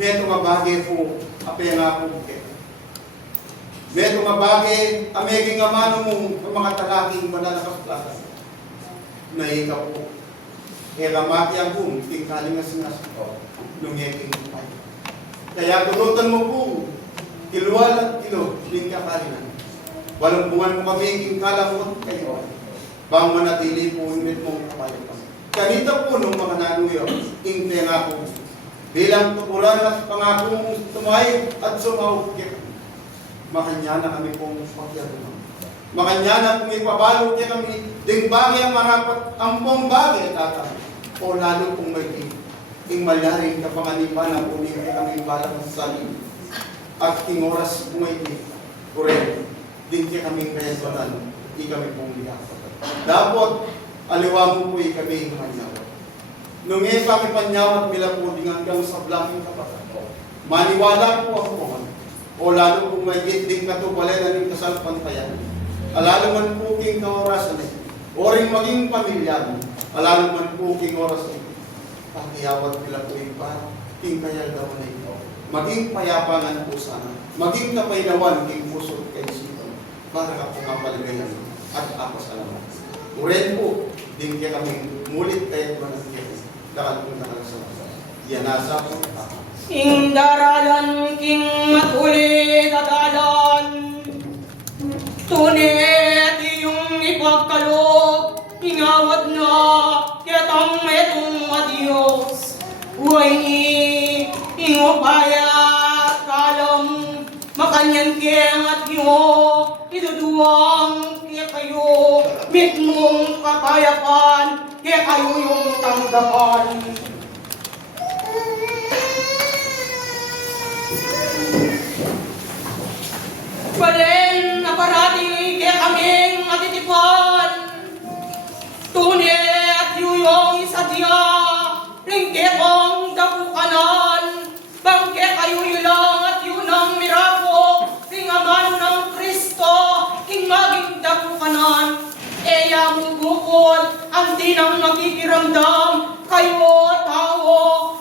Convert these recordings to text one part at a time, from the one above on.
Meto nga bagay po, apay nga po ke. Meto nga bagay, ameging nga mano mong mga talaking mananakaplakas. Naika po. Kaya mati ang kung, tingkaling nga sinasako, lungeking po. Kaya tulutan mo po, kiluwal at kilo, lingkakalingan. Walang bungan mo kami, kingkalamot kayo. Bang manatili po, unit mong kapayapan. Kanita po nung mga nanuyo, ingte nga po. Bilang tukuran at pangako mong tumayo at sumahukit. Makanya na kami pong pagyarungan. Makanya na kung ipabalo kaya kami, ding bagay ang marapat, ang pong bagay tatang. O lalo kung may ing malyaring kapanganipan na po niya kami balang sa salim. At king oras kung may kurel, din kaya kami personal, di kami pong liyapat. Dapat, aliwa mo po kami manyaw. Nung kami panyaw at mila po din hanggang sa blaking kapatid. Maniwala po ako man. O lalo kung may gitling na ito, balay na rin kasal pantayan. Alalo man po king kaorasan eh. O rin maging pamilya. Alalo man po king oras eh. Pakiyawat nila po yung parang king kayal daw na ito. Maging payapangan po sana. Maging kapaynawan king puso kay sito. Para ka po mapaligayan. At ako salamat. Uren po, din kaya kami mulit kayo po ng kaya. Dakal po nakalasama. Yan nasa po. Ing daralan king matulit at alan, tunit iyong ipagkalog, ingawad na kitang metong adios. Uway ingupaya kalam, makanyan keng at iyo, iduduwang kaya kayo, mitmong kakayapan, kaya kayo yung tanggapan. Balen na parating kaya kaming matitipan. Tune at yuyong isadya, ringke kong dapukanan. Bangke kayo ilang at yun ang mirapo, ringaman ng Kristo, king maging dapukanan. Eya mo bukod, ang tinang nakikiramdam, kayo tao,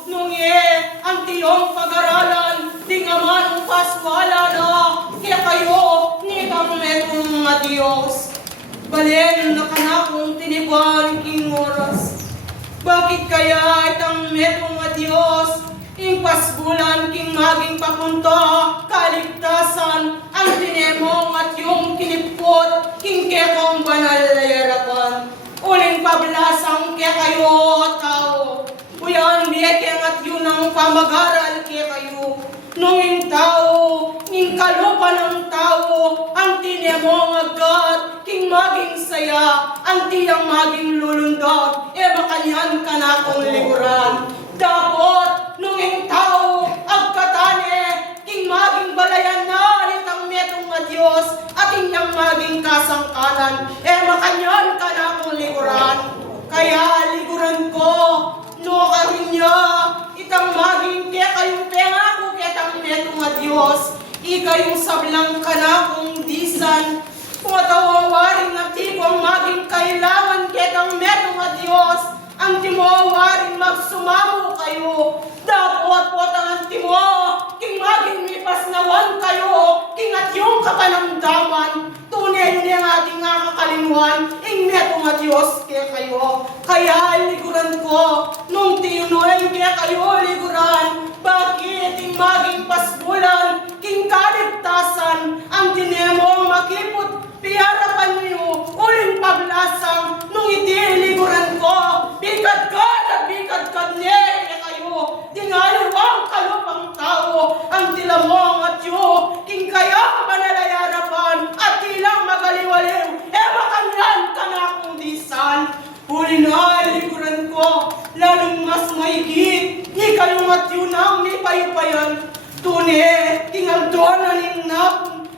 nungi, ang tiyong pag-aralan, di ngaman paswala na, kaya kayo, nitang metong mga Diyos. Balen na kanakong tinipan king oras. Bakit kaya itang metong mga Diyos, ing pasbulan king maging papunta, kaligtasan, ang tinemong at yung kinipot, king kekong banal na yarapan. Uling pablasang kaya kayo, tao. Uyan, biyekeng at yun ang pamag-aral kaya kayo. Nung yung tao, ing kalupa ng tao, ang tinemong agad, king maging saya, ang tiyang maging lulundot, e makanyan ka na kong likuran. Dapat, nung yung tao, agkatane, king maging balayan na, litang metong nga Diyos, at inyang maging kasangkalan, e makanyan ka na kong likuran. Kaya likuran ko, no karinya, itang maging kaya kayong pengako kitang metong nga Diyos, ikayong sablang ka na kong disan, pumatawawaring na tipong maging kailangan kitang metong nga Diyos, ang timowaring magsumamo kayo, dapat po ang timo, king maging mipas nawan kayo, king at yung kapanamdaman, tunay niya ang ating nga kakalimuhan, ing metong nga Diyos kaya kayo. Kaya liguran ko, nung tinunoy kaya kayo liguran, bakit ing maging pasbulan, king kaligtasan, ang tinemong makipot, piyarapan niyo, uling pablasang, nung itiliguran ko, bigad-gad at bigad-gad niya kaya kayo, dinaliwang kalupang tao, ang tilamong at yu, king kaya manalayarapan, at tilang magaliwaliw, e makanyan ka na kung disan. Huli na liguran ko, lalong mas maigit, di kayong at yun ang may payupayan. Tune, king aldon na ningnap,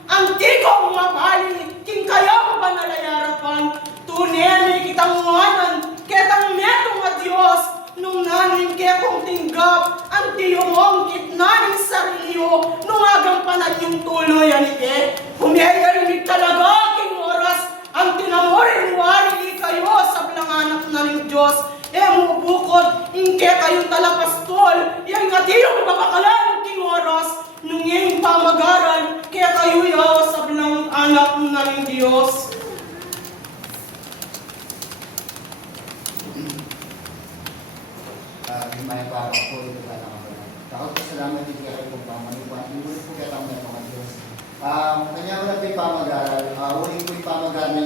ang tikong mapali, king kaya manalayarapan. Tune, may kitang uwanan, ketang metong at Diyos, nung nanin kaya kong tinggap, ang tiyong kitnaning sariliyo, nung agang panan yung tuloyan ike. Humiyarinig talaga, king oras, ang tinamorin wari kayo sa blanganak na rin Diyos. E mubukod, ingke kayong talapastol, yang nga tiyong babakalan, Diyos. May para po ito ka lang ako. Takot ko salamat din kayo kung pamanipuan. Inulit po kayo ang mga Diyos. Kanya ko na po ipamag-aral. Uling po ipamag-aral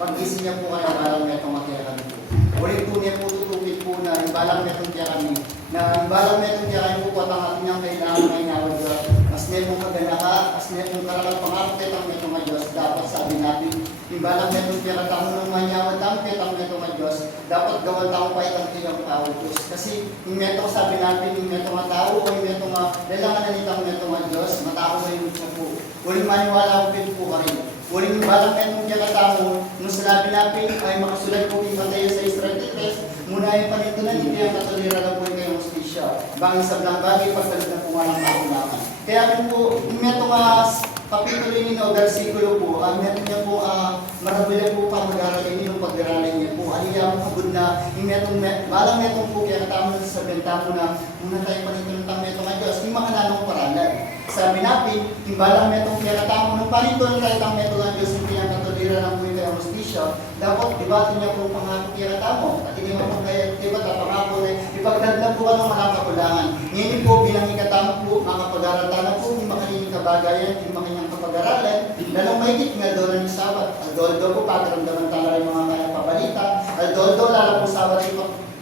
pag-isip niya po kayo balang metong matira kami po. Uling po niya po tutupit po na balang metong tiya kami. Na balang metong tiya kami po at ang ating niyang kailangan na inawad ka. As netong kagana ka, as netong karakal pangakit ang metong mga Diyos. Dapat sabi natin, balang metong tiya katamo ng manyawad ang petang metong mga Diyos. Dapat gawal tao pa itang tiyang tao Diyos. Kasi yung metong sabi natin, yung metong mga tao o yung metong kailangan na nitang metong mga Diyos, matao sa yung po. Uling maniwala ko din po ka rin. Uling balang metong tiya katamo, nung sinabi natin ay makasulat po yung patayo sa Israel test, muna yung panitunan, hindi ang katulira lang po kayong hostisya. Bangin sa blang bagay, pagkalit na pumalang kakulangan. Kaya rin po, yung metong kapitulo nino, versikulo po, meron niya po, marabila po pa mag-aralin niyo, pag-aralin niya po. Aliya mo kabud na, yung balang metong po, kaya katama na sa benta mo na, muna tayo panitunan ng metong ang Diyos, yung mga nanong paralan. Sabi natin, yung balang metong kaya katama ng panitunan tayo ng metong ang Diyos, yung pinakatulira ng po yung hostisya, dapat dibatin niya po pangako kaya katamo. At hindi mo po kaya, diba, pangako na, ipagdagdag po ka ng mga kakulangan. Ngayon po, bilang ikatamo po, makapag-aratan po, yung makalining kabagayan, yung makanyang kapag-aralan, lalong mahigit nga doon ang sabat. Aldoldo po, pagkaramdaman talaga yung mga kaya pabalita. Aldoldo, lalo po sabat,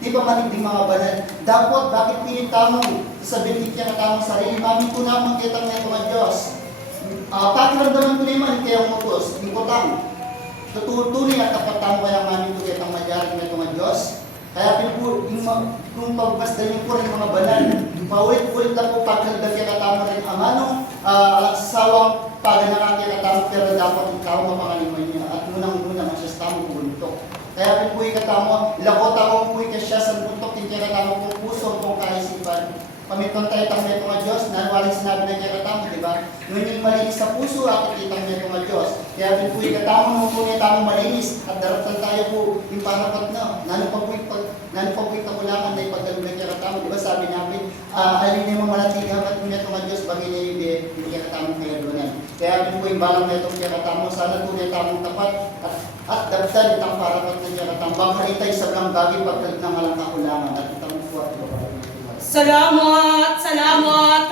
di ba manigding mga banal? Dapat, bakit pinitamo? Sabihin niya na tamang sarili, mami ko naman kitang na ito mga Diyos. Pagkaramdaman ko naman, kaya umutos, importante. Tutuloy at kapatang ko yung mami ko kitang madyari na ito mga Diyos. Kaya po, kung pagbasdan niyo po rin mga banal, paulit-ulit na po pagkaldag kaya katama rin ang anong sasawang paganakang kaya katama, pero dapat ikaw mapakaliman niya at munang-muna masyastamo po ito. Kaya po ikatamo, lakota ko po ikasya sa buntok, hindi katamo po puso kung kaisipan. Pamiton tayo tang neto nga Diyos, nanwaring sinabi na kaya katamo, di ba? Ngunit malinis sa puso at itang neto nga Diyos. Kaya po ikatamo nung po niya tamang malinis at daratan tayo po yung parapat na. Nano pa po ikakulangan na ipagdalo na kaya katamo, di ba? Sabi namin, alin niya mamalatig hapat neto nga Diyos, bagay niya yung kaya katamo kaya doon. Kaya po yung balang neto kaya katamo, sana po niya tamang tapat at dagdan itang parapat na kaya katamo. Bangkalitay sa blang bagay pagdalit ng halang kakulangan at itang puwat ko. Salamat,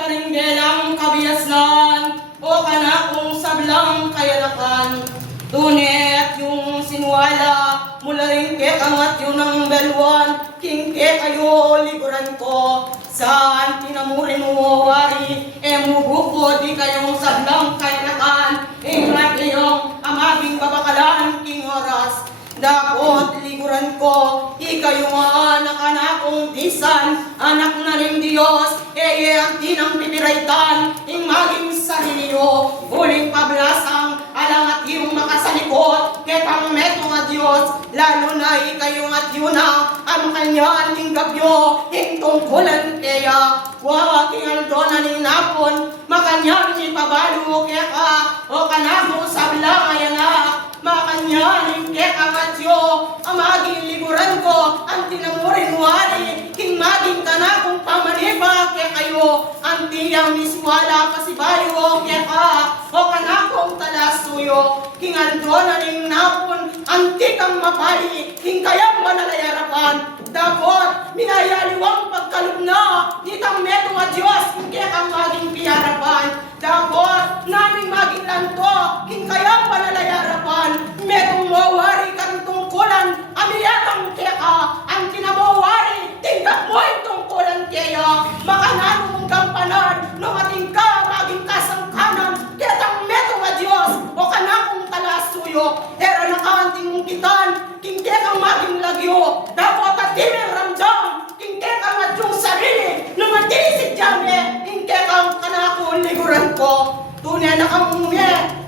karinggelang kabiasnan, o kanakong sablang kayalakan. Tunit yung sinwala, mula rin kekangat yun ng belwan, kingke kayo liguran ko. Saan tinamurin mo wari, mubuko di kayong sablang kayalakan, ingrat kayong amaging babakalan king oras. Dakot liguran ko, ikayo nga anak kong tisan, anak na rin Diyos, ang tinang pipiraitan, ing maging sarili nyo, huling pablasang, alang at yung makasalikot, ketang meto nga Diyos, lalo na ikayo at yun ang kanya ning gabyo, ing tungkulan kaya, wawag ing aldona ning napon, makanyang ipabalo kaya ka, o kanamo sablang ay anak, makanyaring kekamatyo, ang maging liguran ko, ang tinamurin wari, king maging kanakong pamaniba, kaya kayo, ang tiyang miswala pasibayo, kaya ka, o kanakong talasuyo, king andona ning napon, ang tikang mapali, king kayang manalayarapan, dapat minayaliwang pagkalugna, nitang meto nga Diyos, kaya kang maging piyarapan, dapat naming maging lanto, king kayang panalayarapan, metong mawari kang tungkulan, amiyatang kaya ka, ang kinamawari, tingkat mo yung tungkulan kaya, makanano mong gampanan, nung ating ka, maging kasangkanan, kaya tang meto nga Diyos, o kanakong talasuyo, pero nakaanting mong kitan, king kaya kang maging lagyo, dapat at di may ramdam, king kaya kang at yung sarili, nung atisid jame, king kaya kang kanakong liguran ko, tunay na kang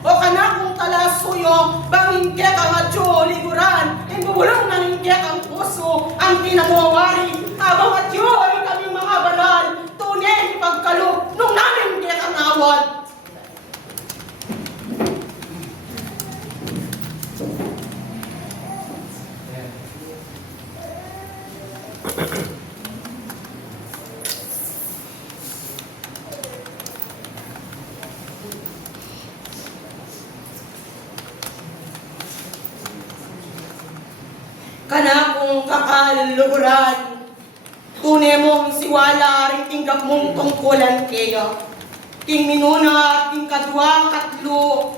o kanakong talasuyo, bangin kaya kang at yung liguran, ibubulong na ning kaya kang puso, ang pinamawari, habang at yun kaming mga banal, tunay pagkalog, nung namin kaya kang awan. kung kakaluguran. Tunay mong siwala rin tinggap mong tungkulan kaya. King minuna, king kadwa, katlo,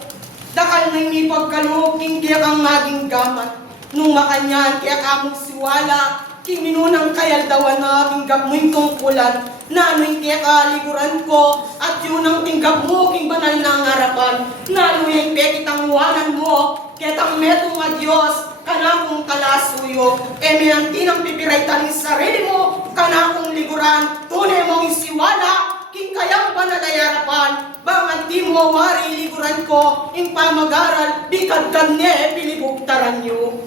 dakal na may pagkalo, king kaya kang maging gamat. Nung makanyan, kaya kamong siwala, king minunang kayaldawan na tinggap mo yung tungkulan, na ano'y kaya kaliguran ko, at yun ang tinggap mo, king banal na harapan, na ano'y pekitang wanan mo, kaya tang metong nga Diyos, kanakong kalasuyo, may antinang pipiraytan ng sarili mo, kanakong liguran, tunay mong isiwala, king kayang panalayarapan, bang di mo wari liguran ko, ing pamagaral, bikad kanya pilibugtaran nyo.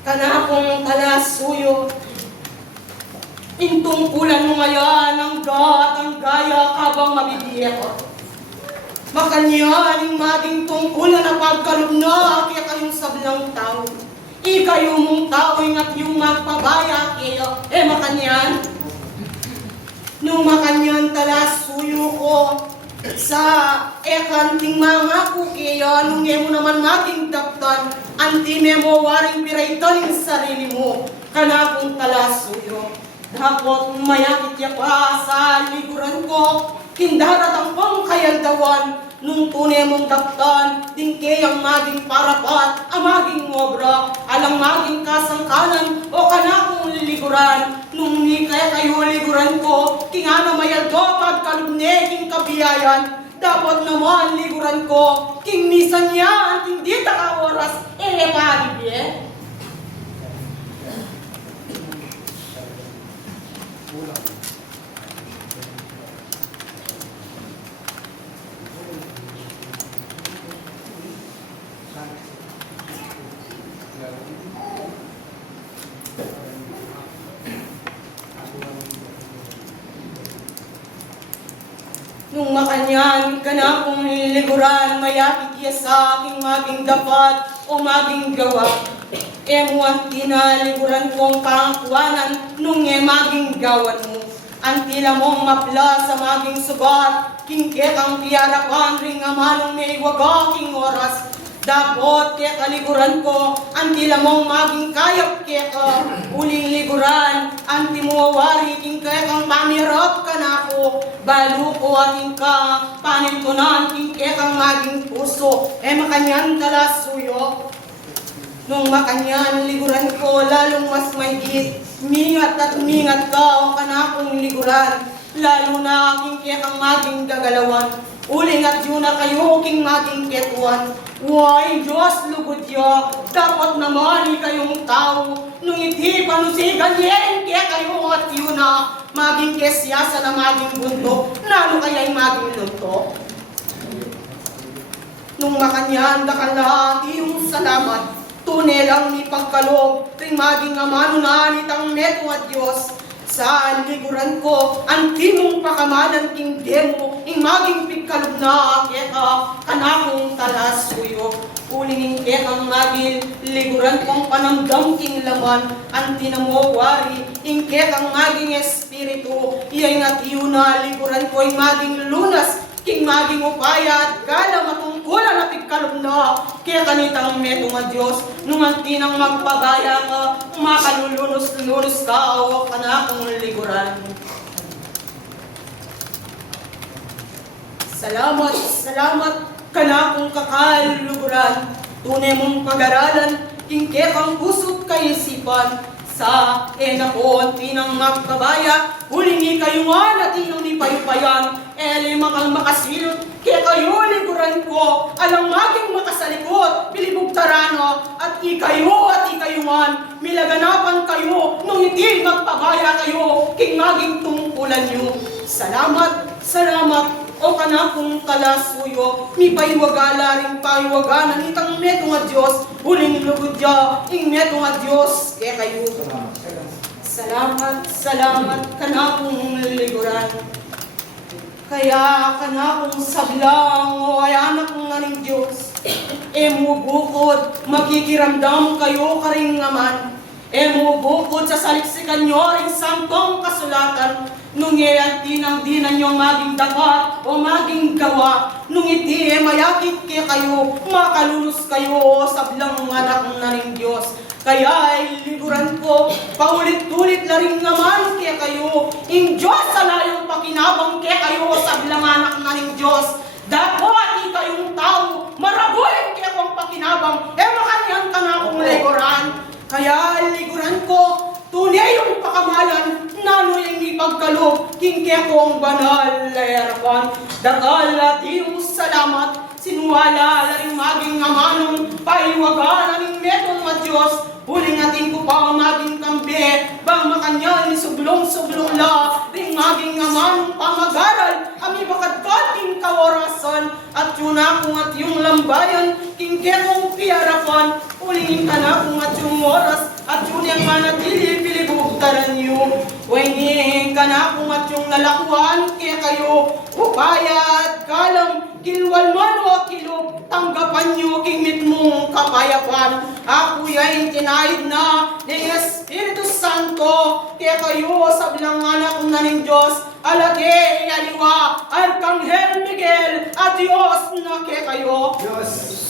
Kanakong kalasuyo, intungkulan mo ngayon ang gat, ang gaya kabang mabibiyak. Makanyan, yung maging tungkulan na pagkalog na, kaya kayong sablang tao. Ikayo mong tao, at yung magpabaya, kaya, makanyan. Nung makanyan talasuyo ko, sa ekanting mga kukaya, nung mo naman mating daktan, anti mo waring piraitan yung sarili mo, kanakong talasuyo. Dapat mayakit ya pa sa liguran ko, kindarat ang pangkayaldawan, nung tunay mong daktan, dingke ang maging parapat, ang maging obra, alang maging kasangkanan, o kanakong liguran, nung ni kaya kayo liguran ko, kingana mayaldo pagkalubne, king kabiyayan, dapat naman liguran ko, king misan yan, hindi taka oras, pagibye. Nung makanyan ka na kung liguran, mayakit ya sa aking maging dapat o maging gawa. Emuan tinaliguran kong pangkuwanan, nung maging gawan mo. Antila mong mapla sa maging sugat, kingke kang piyarapan, ring amanong may waga king oras. Dapat kaya kaliguran ko, antila mong maging kayap kaya ka, uling liguran, anti mo wari, king kaya kang pamirap ka na ako, balo ko ating ka, panin ko na, king kaya kang maging puso, makanyan talasuyo. Nung makanyan, liguran ko, lalong mas mahigit, mingat at mingat ka, o kanakong liguran, lalo na king kaya kang maging gagalawan, uling at yun na kayo, king maging ketuan. Why, Diyos, lugod ya, dapat naman kayong tao, nung iti panusigan yan, kaya kayo at yun na, maging kesyasa na maging bundok, lalo kaya'y maging lunto. Nung makanyan, dakala, yung salamat, tunay lang ni pagkalog, ring maging amano na nitang neto at Diyos, sa liguran ko, ang timong pakamanan king demo, ing maging pigkalog na keka, kanakong talasuyo. Uling kekang maging liguran kong panamdam king laman, ang tinamowari, ing kekang maging espiritu, iyay nga tiyo na liguran ko, ing maging lunas, king maging upaya at gala matungkulan na pigkalog na, kaya kanitang metong a Diyos, nung antinang magpabaya ka, makalulunos-lunos ka, o kanakong liguran. Salamat, salamat, kanakong kakaluluguran, tunay mong pag-aralan, king kekang puso't kaisipan, sa ko, antinang magpabaya, hulingi kayo nga natinang ni payupayan, makang makasilot, kaya kayo liguran ko, alang maging makasalikot, bilibugtarano, at ikayuman, milaganapan kayo, nung hindi magpabaya kayo, king maging tungkulan nyo. Salamat, salamat, o kanakong kalasuyo, mi paiwagala rin paiwaganan, itang metong a Diyos, huling lugod ya, ing metong a Diyos, kaya kayo. Salamat, salamat, kanakong liguran. Kaya kanakong sablang o ay anak nga ng Diyos, mubukod, magkikiramdam kayo karing naman, mubukod sa saliksikan nyo rin santong kasulatan, nung iyantinang di na nyo maging dapat o maging gawa, nung iti mayakit kaya kayo, makalulus kayo sa blang anak na rin Diyos. Kaya ay liguran ko, paulit-ulit na rin naman kaya kayo, in Diyos sa layong pakinabang kaya kayo sa blang anak na rin Diyos. Dako at kayong tao, marabuhin kaya kong pakinabang, makanyan ka na akong liguran. Kaya liguran ko, tunay yung pakamalan, nano yung ipagkalog, kingke kong banal na harapan. Dakal at iyong salamat, sinuwala laring maging amanong, paiwaga naming metong at Diyos, huling ating ko pa maging kambi, bang makanyan ni sublong-sublong la, ring maging amanong pamagaral, ami bakad-kating kaorasan, at yun akong at yung lambayan, kingke kong piyarapan, ulingin ka na kung at yung oras, at yun yung manatili pilibugtaran nyo. Wenging ka na kung at yung nalakuan, kaya kayo, upaya at kalam, kilwal man o kilog, tanggapan nyo kingmit mong kapayapan. Ako ya'y tinahid na ng Espiritu Santo, kaya kayo sa bilang anak na ng Diyos, alagay, aliwa, Arkanghel Miguel, at Diyos na kaya kayo. Diyos.